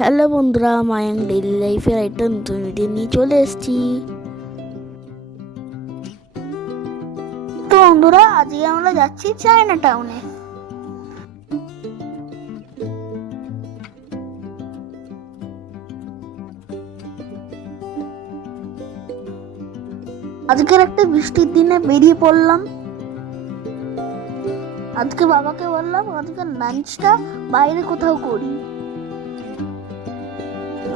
Hello বন্ধুরা Mayang daily লাইফের একটা নতুন ভিডিও নিয়ে চলে এসেছি। তো বন্ধুরা, আজকে আমরা যাচ্ছি চায়না টাউনে আজকের একটা বৃষ্টির দিনে বেরিয়ে পড়লাম। আজকে বাবাকে বললাম আজকে লাঞ্চটা বাইরে কোথাও করি।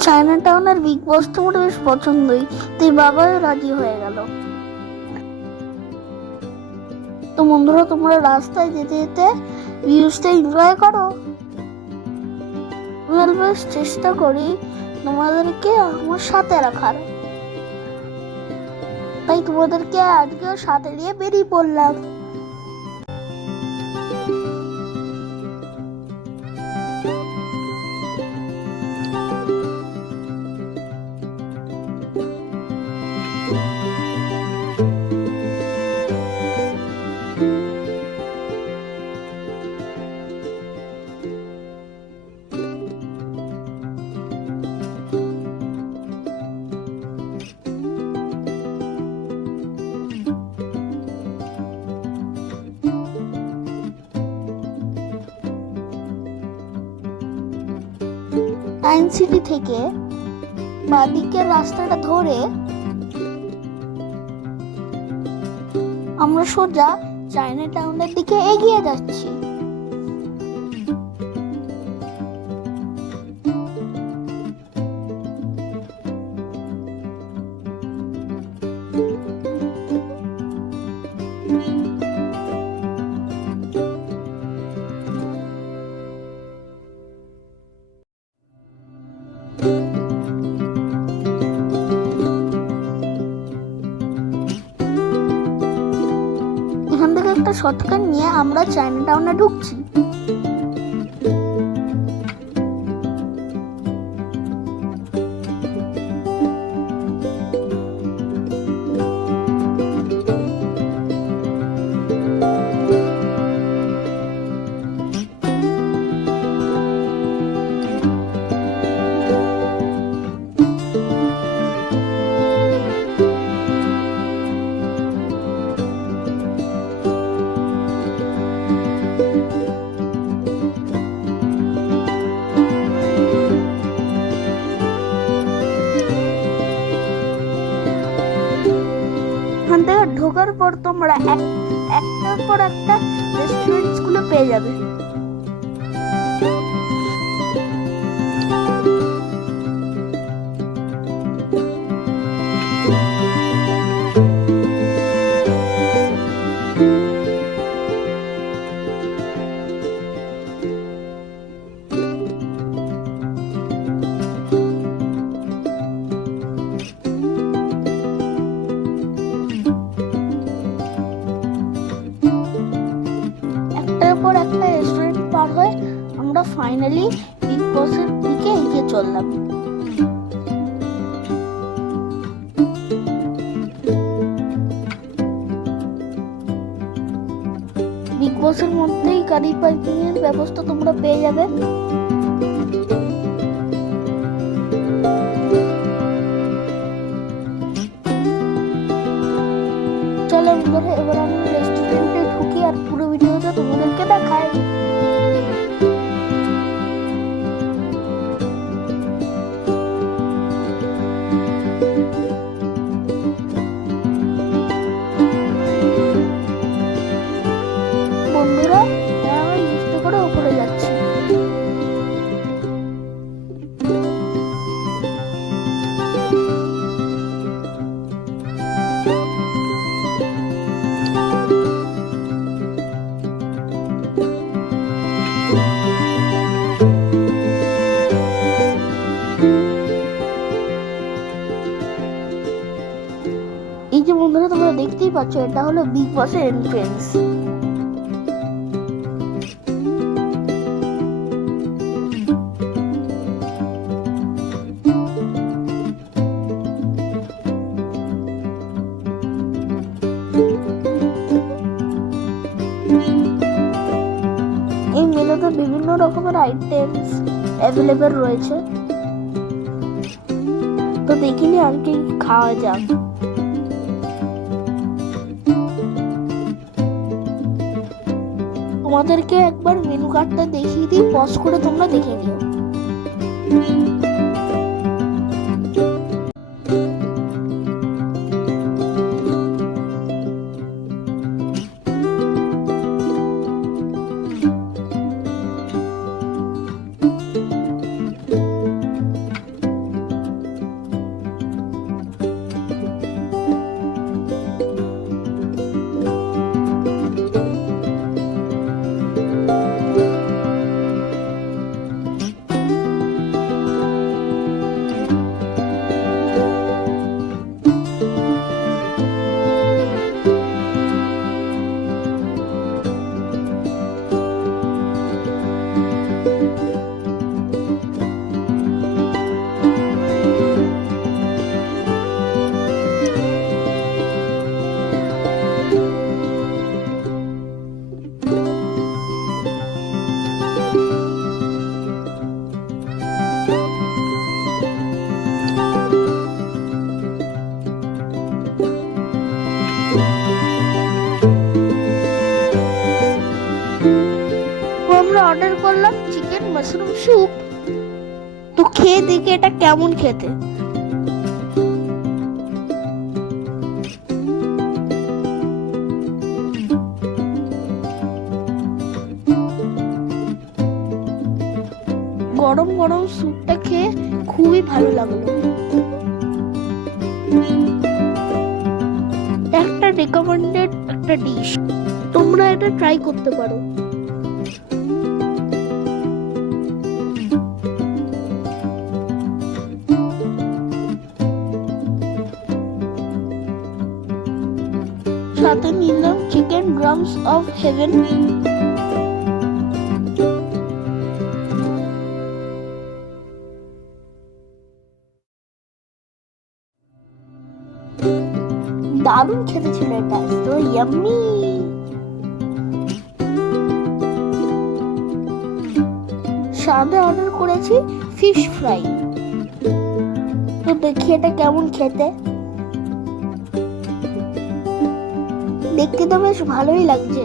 চায়না টাউনের বিগ বস তো বেশ পছন্দই। তাই বাবাও রাজি হয়ে গেল। তো বন্ধুরা, তোমরা রাস্তায় যেতে যেতে ভিউজটা এনজয় করো। চেষ্টা করি তোমাদেরকে আমার সাথে রাখার। তাই তোমাদেরকে আজকেও সাথে নিয়ে বেরিয়ে পড়লাম। সায়েন্স সিটি থেকে বাদিকের রাস্তাটা ধরে আমরা সোজা চায়না টাউনের দিকে এগিয়ে যাচ্ছি। থেকে নিয়ে আমরা চায়না টাউনে ঢুকছি। ঢোকার পর তোমরা এক একটার পর একটা রেস্টুরেন্টগুলো পেয়ে যাবে। পর একটা রেস্টুরেন্ট পার হয়ে আমরা ফাইনালি বিগ বসের দিকে এগিয়ে চললাম। বিগ বসের মধ্যেই গাড়ি এর ব্যবস্থা তোমরা পেয়ে যাবে। পাচ্ছ এটা হলো বিগ বসের এন্ট্রেন্স এই মেলাতে বিভিন্ন রকমের আইটেমস অ্যাভেলেবেল রয়েছে। তো দেখিনি আর কি কি খাওয়া যাক। তোমাদেরকে একবার মেনু কার্ডটা দেখিয়ে দিই পজ করে তোমরা দেখে নিও। কেমন খেতে? গরম গরম স্যুপটা খেয়ে খুবই ভালো লাগল। একটা রেকমেন্ডেড একটা ডিশ তোমরা এটা ট্রাই করতে পারো। সাথে নিলাম চিকেন ড্রামস অফ হেভেন দারুণ খেতে ছিল এটা তো ইয়াম্মি সাদে অর্ডার করেছি ফিশ ফ্রাই তো দেখি এটা কেমন খেতে। দেখতে তো বেশ ভালোই লাগছে।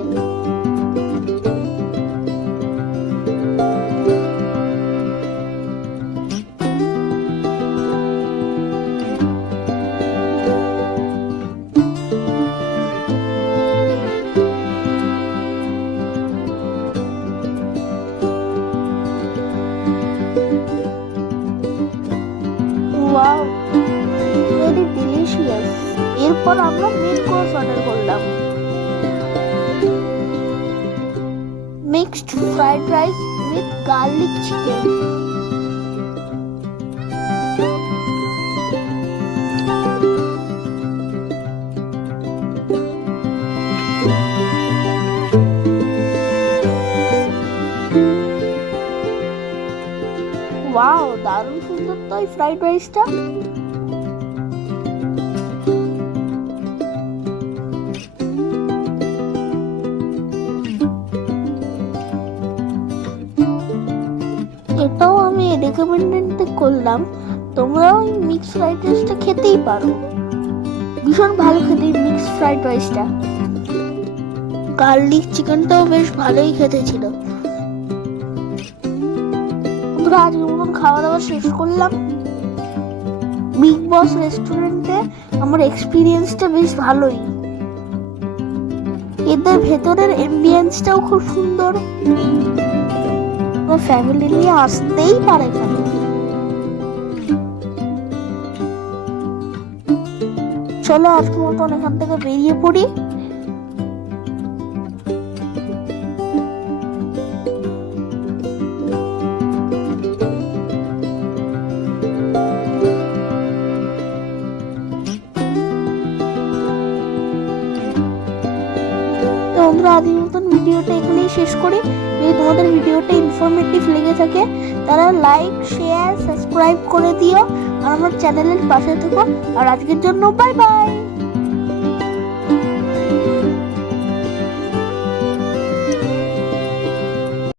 এরপর আমরা মেন কোর্স অর্ডার করলাম। Mixed fried rice with garlic chicken দারুণ সুন্দর তো এই ফ্রাইড রাইসটা এটাও রেকমেন্ডেড করলাম, তোমরাও ওই মিক্স ফ্রাইড রাইসটা খেতেই পারো। ভীষণ ভালো খেতে মিক্স ফ্রাইড রাইসটা গার্লিক চিকেনটাও বেশ ভালোই খেতে ছিল। বন্ধুরা আজকের মতন খাওয়া দাওয়া শেষ করলাম। বিগ বস রেস্টুরেন্টে আমার এক্সপিরিয়েন্সটা বেশ ভালোই। এদের ভেতরের এমবিয়েন্সটাও খুব সুন্দর। ফ্যামিলি নিয়ে আসতেই পারে চলো আজকের মতন এখান থেকে বেরিয়ে পড়ি। বন্ধুরা আজকের মতন ভিডিওটা এখানেই শেষ করি। যদি তোমাদের ভিডিওটা ইনফরমেটিভ লেগে থাকে, তারা লাইক শেয়ার সাবস্ক্রাইব করে দিও। আর আমার চ্যানেলের পাশে থেকো। আর আজকের জন্য বাই বাই